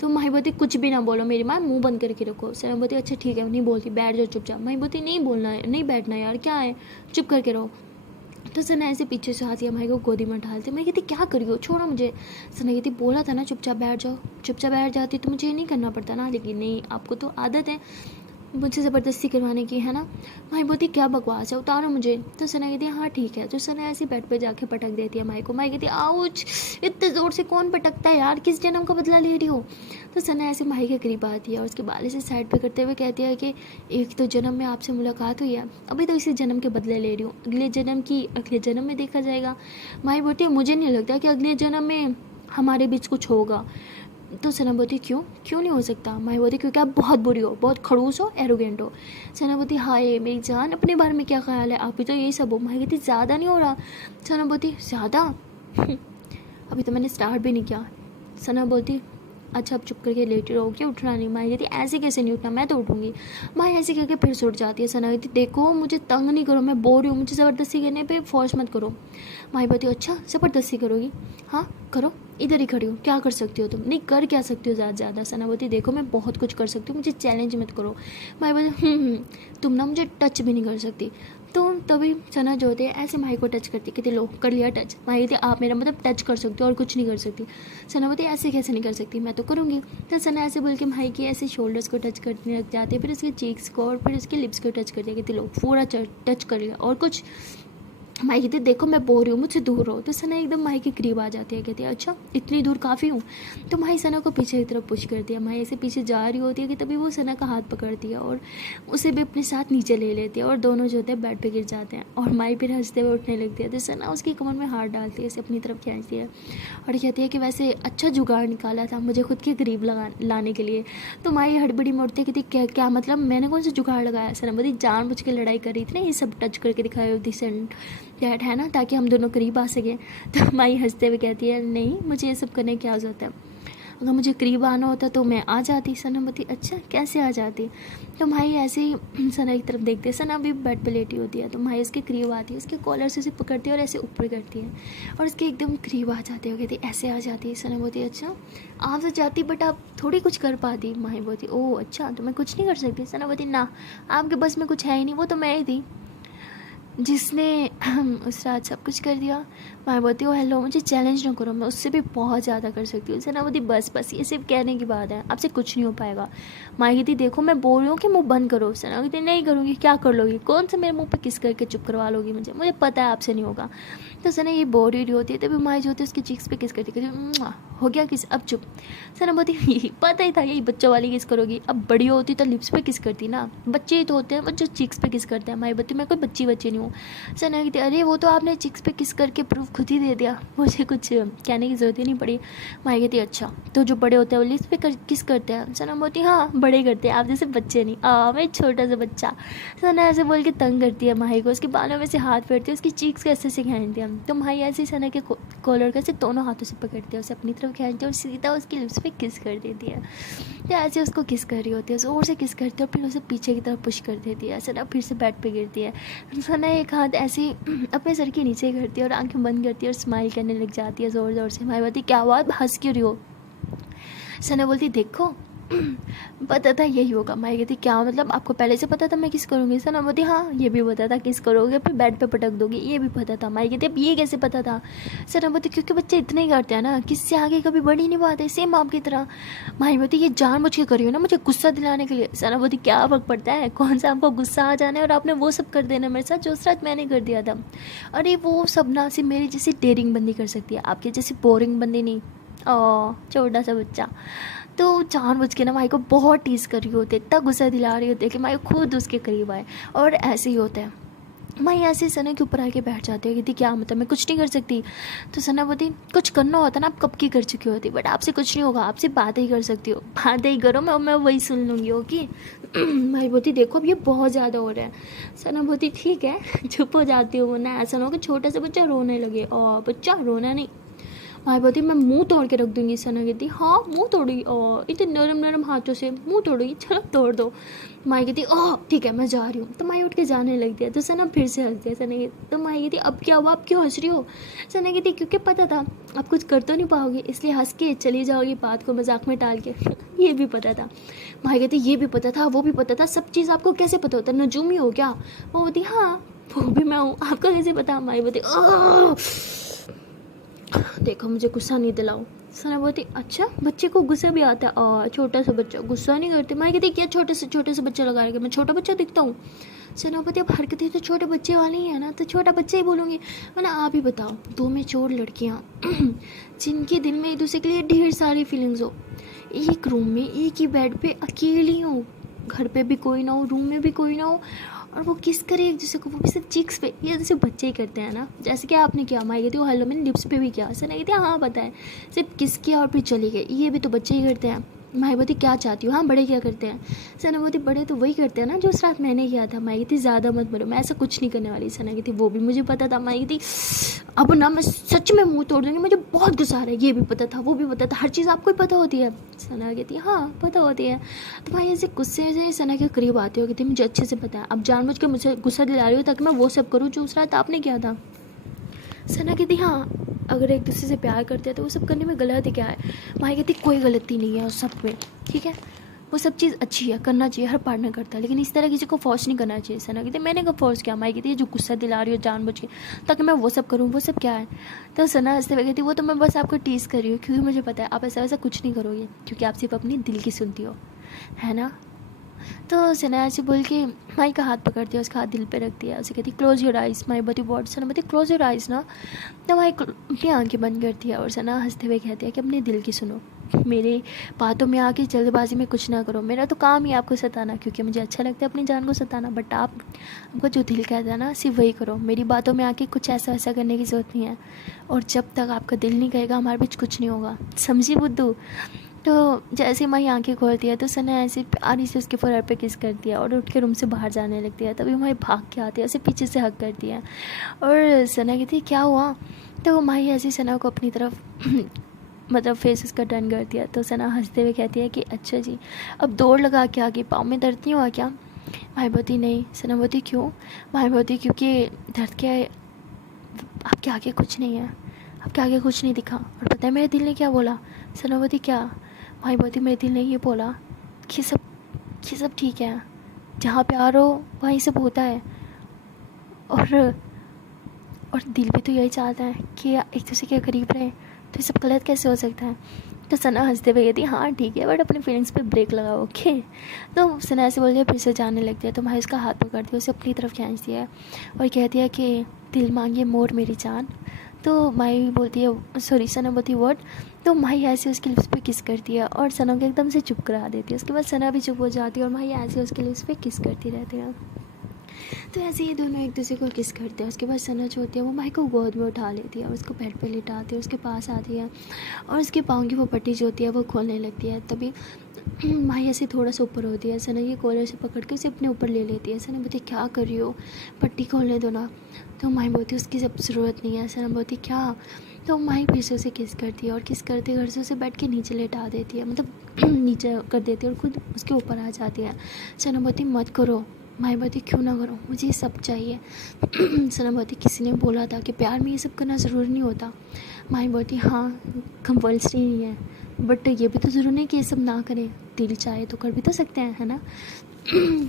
तो माही बोलती कुछ भी ना बोलो मेरी माँ, मुंह बंद करके रखो। सना बोलती अच्छा ठीक है नहीं बोलती, बैठ जाओ चुपचाप। माही बोलती नहीं बोलना है, नहीं बैठना यार, क्या है चुप करके रहो। तो सना ऐसे पीछे से आती है, माही को गोदी में डालती। मैं कहती क्या करी हो, छोड़ो मुझे। सना कहती बोला था ना चुपचाप बैठ जाओ, चुपचाप बैठ जाती तो मुझे ये नहीं करना पड़ता ना, लेकिन नहीं आपको तो आदत है मुझसे ज़बरदस्ती करवाने की है ना। माही बोलती क्या बकवास है, उतारो मुझे। तो सना कहती है हाँ ठीक है। तो सना ऐसे बेड पे जाके पटक देती है माही को। माही कहती है आउच, इतने ज़ोर से कौन पटकता है यार, किस जन्म का बदला ले रही हो। तो सना ऐसे माही के करीब आती है और उसके बाल से साइड पे करते हुए कहती है कि एक तो जन्म में आपसे मुलाकात हुई है, अभी तो इसी जन्म के बदले ले रही हूँ, अगले जन्म में देखा जाएगा। माही बोलती है मुझे नहीं लगता कि अगले जन्म में हमारे बीच कुछ होगा। तो सना बोलती क्यों नहीं हो सकता। माही बोलती क्योंकि आप बहुत बुरी हो, बहुत खड़ूस हो, एरोगेंट हो। सना बोलती हाय मेरी जान अपने बारे में क्या ख्याल है, आप भी तो यही सब हो। माही कहती ज़्यादा नहीं हो रहा। सना बोलती ज़्यादा अभी तो मैंने स्टार्ट भी नहीं किया। सना बोलती अच्छा अब चुप करके लेटी रहोगी, उठना नहीं। माही कहती ऐसे कैसे नहीं उठना, मैं तो उठूंगी। माही ऐसे करके फिर से उठ जाती है। सना कहती देखो मुझे तंग नहीं करो, मैं बोल रही हूँ, मुझे ज़बरदस्ती करने पे फोर्स मत करो। माही बोलती अच्छा ज़बरदस्ती करोगी, हाँ करो, इधर ही खड़ी हूँ, क्या कर सकती हो तुम, नहीं कर क्या सकती हो ज़्यादा। सना बोलती देखो मैं बहुत कुछ कर सकती हूँ, मुझे चैलेंज मत करो। माही बोलती तुम ना मुझे टच भी नहीं कर सकती। तो तभी सना जो होते हैं ऐसे माही को टच करती, कहती लो कर लिया टच। माही कहती आप मेरा मतलब टच कर सकते हो और कुछ नहीं कर सकती। सना बोलती ऐसे कैसे नहीं कर सकती, मैं तो करूँगी। तो सना ऐसे बोल के माही की ऐसे शोल्डर्स को टच करने लग जाते, फिर उसके चीक्स को और फिर उसके लिप्स को टच करती है। कहती लो पूरा टच कर लिया और कुछ। माही कहती देखो मैं बोल रही हूँ मुझसे दूर रहो। तो सना एकदम माही के करीब आ जाती है, कहती है अच्छा इतनी दूर काफ़ी हूँ। तो माही सना को पीछे की तरफ पुश करती है। माही ऐसे पीछे जा रही होती है कि तभी वो सना का हाथ पकड़ती है और उसे भी अपने साथ नीचे ले लेती है और दोनों जो होते हैं बेड पे गिर जाते हैं और माही फिर हंसते हुए उठने लगती है। तो सना उसकी कमर में हाथ डालती है, इसे अपनी तरफ खींचती है और कहती है कि वैसे अच्छा जुगाड़ निकाला था मुझे खुद के करीब लाने के लिए। तो माही हड़बड़ी में उठती है, कहती क्या मतलब मैंने कौन सा जुगाड़ लगाया। सना बोलती जानबूझ के लड़ाई कर रही थी ना, ये सब टच करके दिखाई होती डैड है ना, ताकि हम दोनों करीब आ सकें। तो माही हंसते हुए कहती है नहीं मुझे ये सब करने की क्या ज़रूरत है, अगर मुझे करीब आना होता तो मैं आ जाती। सना बोलती अच्छा कैसे आ जाती। तो माही ऐसे ही सना की तरफ देखती है। सना भी बेड पे लेटी होती है, तो माही उसके करीब आती है, उसके कॉलर से उसे पकड़ती है और ऐसे ऊपर करती है और उसके एकदम करीब आ जाती है, कहती ऐसे आ जाती है। सना बोलती अच्छा आप तो जाती बट आप थोड़ी कुछ कर पाती। माही बोलती ओह अच्छा तो मैं कुछ नहीं कर सकती। सना बोलती ना आपके बस में कुछ है ही नहीं, वो तो मैं ही थी जिसने उस रात सब कुछ कर दिया। मैं बोलती हूँ हेलो मुझे चैलेंज ना करो, मैं उससे भी बहुत ज़्यादा कर सकती हूँ। सना बोलती बस ये सिर्फ कहने की बात है, आपसे कुछ नहीं हो पाएगा। माँ कहती देखो मैं बोल रही हूँ कि मुँह बंद करो। सना कहती नहीं करूँगी, क्या कर लोगी, कौन सा मेरे मुँह पे किस करके चुप करवा लोगी, मुझे पता है आपसे नहीं होगा। तो सना ये बोल रही होती है, तभी माँ जो होती है उसके चीक्स पे किस करती कहती हो गया किस, अब चुप। सना बोलती पता ही था यही बच्चों वाली किस करोगी, अब बड़ी होती तो लिप्स पे किस करती ना, बच्चे ही तो होते हैं वो जो चीक्स पे किस करते हैं। माँ बोलती मैं कोई बच्ची नहीं हूँ। सना कहती अरे वो तो आपने चिक्स पे किस करके प्रूफ खुद ही दे दिया, मुझे कुछ कहने की ज़रूरत ही नहीं पड़ी। माँ कहती अच्छा तो जो बड़े होते हैं वो लिप्स पे किस करते हैं। सना बोलती हाँ बड़े करते हैं, आप जैसे बच्चे नहीं, मैं छोटा सा बच्चा। सना ऐसे बोल के तंग करती है माही को, उसके बालों में से हाथ फेरती है, उसकी चीक्स को ऐसे खींचती है। तो माही ऐसे सना के कॉलर को ऐसे दोनों हाथों से पकड़ती है, उसे अपनी तरफ तरफ खींचती है और सीधा उसकी लिप्स पे किस कर देती है। तो ऐसे उसको किस कर रही होती है, ज़ोर से किस करती है और फिर उसे पीछे की तरफ पुश कर देती है। सना फिर से बेड पे गिरती है। सना एक हाथ ऐसे ही अपने सर के नीचे करती है और आंखें बंद करती है और स्माइल करने लग जाती है ज़ोर ज़ोर से। माई बोलती क्या बात, हंस क्यों रही हो? सना बोलती देखो पता था यही होगा। माई कहती क्या मतलब, आपको पहले से पता था मैं किस करूँगी? सना बोलती हाँ ये भी पता था किस करोगे, फिर बेड पे पटक दोगी, ये भी पता था। माई कहती अब ये कैसे पता था? सना बोलती क्योंकि बच्चे इतने ही करते हैं ना, किससे आगे कभी बढ़ ही नहीं पाते, सेम आपकी तरह। माई बोलती ये जानबूझ के करी हो ना मुझे गुस्सा दिलाने के लिए। सना बोलती क्या फर्क पड़ता है, कौन सा आपको गुस्सा आ जाना है और आपने वो सब कर देना मेरे साथ जो उस रात मैंने कर दिया था। अरे वो सब ना सिर्फ मेरी जैसी डेयरिंग बंदी कर सकती है, आपकी जैसी बोरिंग बंदी नहीं। छोटा सा बच्चा तो जानबूझ के ना माई को बहुत टीज़ कर रही होती है, इतना गुस्सा दिला रही होती है कि माई खुद उसके करीब आए। और ऐसे ही होता है, माई ऐसे सना के ऊपर आके बैठ जाती है, कहती क्या मतलब मैं कुछ नहीं कर सकती? तो सना बोलती कुछ करना होता ना आप कब की कर चुकी होती, बट आपसे कुछ नहीं होगा, आपसे बातें ही कर सकती हो, बातें ही करो, मैं वही सुन लूँगी। ओके माई बोलती देखो अब ये बहुत ज़्यादा हो रहा है। सना बोलती ठीक है चुप हो जाती हूँ, वरना ऐसा ना हो कि छोटा सा बच्चा रोने लगे। और बच्चा रोना नहीं। माई बोलती मैं मुंह तोड़ के रख दूंगी। सना कहती हाँ मुंह तोड़ी, और इतने नरम नरम हाथों से मुंह तोड़ोगी, चलो तोड़ दो। माई कहती ओह ठीक है मैं जा रही हूँ। तो माई उठ के जाने लगती है। तो सना फिर से हंस दिया। सना कहती तो माई कहती अब क्या हुआ, आप क्यों हंस रही हो? सना कहती क्योंकि पता था आप कुछ कर तो नहीं पाओगे, इसलिए हंस के चली जाओगी बात को मजाक में टाल के ये भी पता था। माई कहती ये भी पता था, वो भी पता था, सब चीज़ आपको कैसे पता होता है, नजूमी हो क्या? वो बोलती हाँ वो भी मैं हूँ, आपको कैसे पता? माई बोलती देखो मुझे गुस्सा नहीं दिलाओ। सना बोलती अच्छा बच्चे को गुस्सा भी आता है? छोटा सा बच्चा गुस्सा नहीं करते। मैं कहती क्या छोटे से बच्चा लगा रहा, मैं छोटा बच्चा दिखता हूँ? सना बोलती अब हरकतें तो छोटे बच्चे वाली ही है ना, तो छोटा बच्चा ही बोलूँगी। मैंने आप ही बताओ, दो मैच्योर लड़कियाँ जिनके दिल में एक दूसरे के लिए ढेर सारी फीलिंग्स हो, एक रूम में एक ही बेड पे अकेली हो, घर पे भी कोई ना हो, रूम में भी कोई ना हो, और वो किस करे एक दूसरे को, वो भी सिर्फ चिक्स पे। ये जैसे बच्चे ही करते हैं ना, जैसे कि आपने किया। माई कहती वो हेलो मैंने लिप्स पे भी किया। सना कहती हाँ पता है, सिर्फ किस किया और फिर चली गई, ये भी तो बच्चे ही करते हैं। माई बोलती क्या चाहती हूँ, हाँ बड़े क्या करते हैं? सना बोलती बड़े तो वही करते हैं ना जो उस रात मैंने किया था। माई कहती ज़्यादा मत बोलो, मैं ऐसा कुछ नहीं करने वाली। सना कहती वो भी मुझे पता था। माई कहती अब ना मैं सच में मुंह तोड़ दूँगी, मुझे बहुत गुस्सा आ रहा है, ये भी पता था वो भी पता था, हर चीज़ आपको ही पता होती है। सना कहती हाँ पता होती है। तो भाई ऐसे गुस्से से सना के करीब आती हो, कहती मुझे अच्छे से पता है, अब जानबूझ के मुझे गुस्सा दिला रही हो ताकि मैं वो सब करूँ जो उस रात आपने किया था। सना कहती हाँ अगर एक दूसरे से प्यार करते हैं तो वो सब करने में गलत ही क्या है? माई कहती कोई गलती नहीं है उस सब में, ठीक है वो सब चीज़ अच्छी है, करना चाहिए, हर पार्टनर करता है, लेकिन इस तरह किसी को फोर्स नहीं करना चाहिए। सना कहती मैंने कब फोर्स किया? माई कहती जो गुस्सा दिला रही हो जानबूझ के ताकि मैं वो सब करूँ, वो सब क्या है? तो सना हंसते हुए कहती वो तो मैं बस आपको टीज़ कर रही हूँ क्योंकि मुझे पता है आप ऐसा वैसा कुछ नहीं करोगे, क्योंकि आप सिर्फ अपनी दिल की सुनती हो, है ना? तो सना ऐसे बोल के माई का हाथ पकड़ती है, उसका हाथ दिल पे रख दिया, उसे कहती क्लोज योर आइज़। माई बोलती व्हाट? सना बोलती क्लोज योर आइज़ ना। तो माई अपनी आंखें बंद करती है और सना हंसते हुए कहती है कि अपने दिल की सुनो, मेरी बातों में आके जल्दबाजी में कुछ ना करो, मेरा तो काम ही आपको सताना, क्योंकि मुझे अच्छा लगता है अपनी जान को सताना, बट आपको जो दिल कहता है ना सिर्फ वही करो, मेरी बातों में आके कुछ ऐसा वैसा करने की ज़रूरत नहीं है, और जब तक आपका दिल नहीं कहेगा हमारे बीच कुछ नहीं होगा, समझी बुद्धू? तो जैसे माई आंखें खोलती है तो सना ऐसे प्यारी से उसके फोrehead पे किस करती है और उठ के रूम से बाहर जाने लगती है। तभी माई भाग के आती है, उसे पीछे से हक करती है और सना कहती है क्या हुआ? तो माई ऐसी सना को अपनी तरफ मतलब फेस उसका टर्न करती है। तो सना हंसते हुए कहती है कि अच्छा जी अब दौड़ लगा के आगे, पाँव में दर्द नहीं हुआ क्या? माई बोलती नहीं। सना बोलती क्यों? माई बोलती क्योंकि दर्द क्या है, आपके आगे कुछ नहीं है, आपके आगे कुछ नहीं दिखा। और पता है मेरे दिल ने क्या बोला? सना बोलती क्या? माई बोलती मेरे दिल ने ये बोला कि सब ठीक है, जहाँ प्यार हो वहीं सब होता है, और दिल भी तो यही चाहता है कि एक दूसरे के करीब रहे, तो ये सब गलत कैसे हो सकता है? तो सना हंसते हुए कहती हाँ ठीक है, बट अपनी फीलिंग्स पे ब्रेक लगाओ, ओके? तो सना ऐसे बोलती है, फिर से जाने लगती है। तो भाई उसका हाथ पकड़ती है, उसे अपनी तरफ खींचती है और कहती है कि दिल मांगे मोर मेरी जान। तो माई बोलती है सॉरी, सना बोलती व्हाट? तो माई ऐसे उसके लिप्स पे किस करती है और सना को एकदम से चुप करा देती है। उसके बाद सना भी चुप हो जाती है और माई ऐसे उसके लिप्स पे किस करती रहती है। तो ऐसे ये दोनों एक दूसरे को किस करते हैं। उसके बाद सना जो होती है वो माई को गोद में उठा लेती है और उसको बेड पे लिटाती है, उसके पास आती है और उसके पाँव की वो पट्टी जो होती है वो खोलने लगती है। तभी माई ऐसे थोड़ा सा ऊपर होती है, सना ये कॉलर से पकड़ के उसे अपने ऊपर ले लेती है। सना बोलती क्या कर रही हो, पट्टी खोलने दो ना। तो माही बोलती उसकी सब ज़रूरत नहीं है। सना बोलती क्या? तो माही फिर से उसे किस करती है और किस करते करते उसे बेड के नीचे लेटा देती है, मतलब नीचे कर देती है और खुद उसके ऊपर आ जाती है। सना बोलती मत करो। माही बोलती क्यों ना करो, मुझे ये सब चाहिए। सना बोलती किसी ने बोला था कि प्यार में ये सब करना ज़रूरी नहीं होता। माही बोलती हाँ कंपल्सरी नहीं है, बट ये भी तो ज़रूरी नहीं कि ये सब ना करें, दिल चाहे तो कर भी तो सकते हैं, है ना।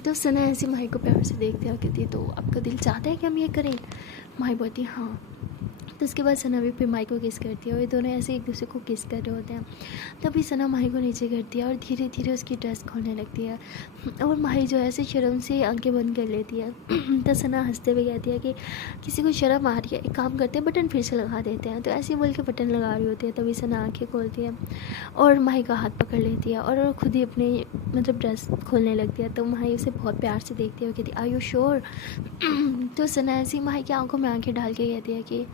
तो सना ऐसी माही को प्यार से देखती है और कहती है तो आपका दिल चाहता है कि हम ये करें? माही बोलती हाँ। तो उसके बाद सना भी फिर माही को किस करती है और ये दोनों ऐसे एक दूसरे को किस कर रहे होते हैं। तभी सना माही को नीचे करती है और धीरे धीरे उसकी ड्रेस खोलने लगती है और माही जो है ऐसे शर्म से आंखें बंद कर लेती है। तो सना हंसते हुए कहती है कि किसी को शर्म आ रही है, एक काम करते हैं बटन फिर से लगा देते हैं। तो ऐसे ही बोल के बटन लगा रही होती है, तभी सना आँखें खोलती है और माही का हाथ पकड़ लेती है और खुद ही अपने मतलब ड्रेस खोलने लगती है। तो माही उसे बहुत प्यार से देखती है और कहती है आर यू श्योर? तो सना ऐसी माही की आंखों में आंखें डाल के कहती है कि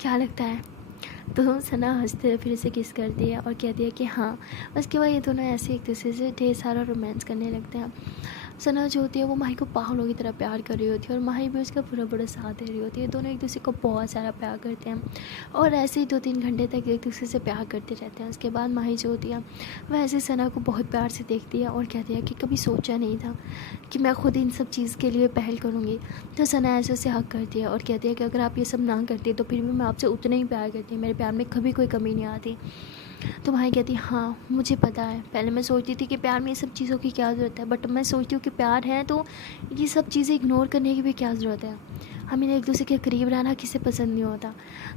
क्या लगता है? तो सना हंसते हुए फिर उसे किस करती है और कहती है कि हाँ। उसके बाद ये दोनों ऐसे एक दूसरे से ढेर सारा रोमांस करने लगते हैं। सना जो होती है वो माही को पागलों की तरह प्यार कर रही होती है और माही भी उसका पूरा बड़ा साथ दे रही होती है। दोनों एक दूसरे को बहुत सारा प्यार करते हैं और ऐसे ही 2-3 घंटे तक एक दूसरे से प्यार करते रहते हैं। उसके बाद माही जो होती है वह ऐसे सना को बहुत प्यार से देखती है और कहती है कि कभी सोचा नहीं था कि मैं खुद इन सब चीज़ के लिए पहल करूँगी। तो सना ऐसे उसे हक करती है और कहती है कि अगर आप ये सब ना करती तो फिर भी मैं आपसे उतना ही प्यार करती हूँ, मेरे प्यार में कभी कोई कमी नहीं आती। तो माही कहती हाँ मुझे पता है, पहले मैं सोचती थी कि प्यार में ये सब चीज़ों की क्या ज़रूरत है, बट मैं सोचती हूँ कि प्यार है तो ये सब चीज़ें इग्नोर करने की भी क्या ज़रूरत है। हमें एक दूसरे के करीब रहना किसे पसंद नहीं होता।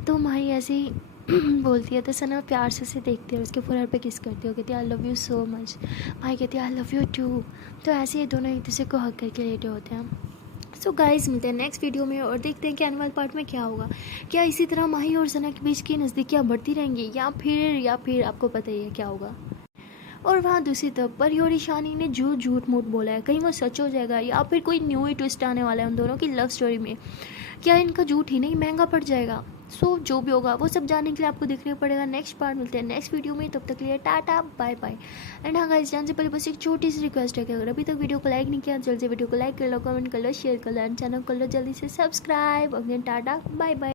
तो माही ऐसे ही बोलती है। तो सना प्यार से उसे देखती है, उसके फुरहर पे किस करती है, कहती है I love you so much. Mahi कहती है आई लव यू टू। तो ऐसे ही दोनों एक दूसरे को हक करके लेटे होते हैं। सो गाइस मिलते हैं नेक्स्ट वीडियो में और देखते हैं कि आने वाले पार्ट में क्या होगा। क्या इसी तरह माही और सना के बीच की नज़दीकियाँ बढ़ती रहेंगी या फिर आपको पता ही है क्या होगा। और वहाँ दूसरी तरफ परी और ईशानी ने जो झूठ मूठ बोला है कहीं वो सच हो जाएगा या फिर कोई न्यू ही ट्विस्ट आने वाला है उन दोनों की लव स्टोरी में। क्या इनका झूठ ही नहीं महंगा पड़ जाएगा? सो जो भी होगा वो सब जानने के लिए आपको देखना पड़ेगा नेक्स्ट पार्ट। मिलते हैं नेक्स्ट वीडियो में, तब तक के लिए टाटा बाय बाय। एंड हाँ गाइस जाने से पहले बस एक छोटी सी रिक्वेस्ट है कि अगर अभी तक वीडियो को लाइक नहीं किया जल्दी से वीडियो को लाइक कर लो, कमेंट कर लो, शेयर कर लो एंड चैनल कर लो जल्दी से subscribe. Again tata bye bye.